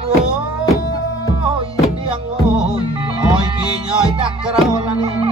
នអើយនាងអើយអើយគេញយដាក់ក្រោលអានេះ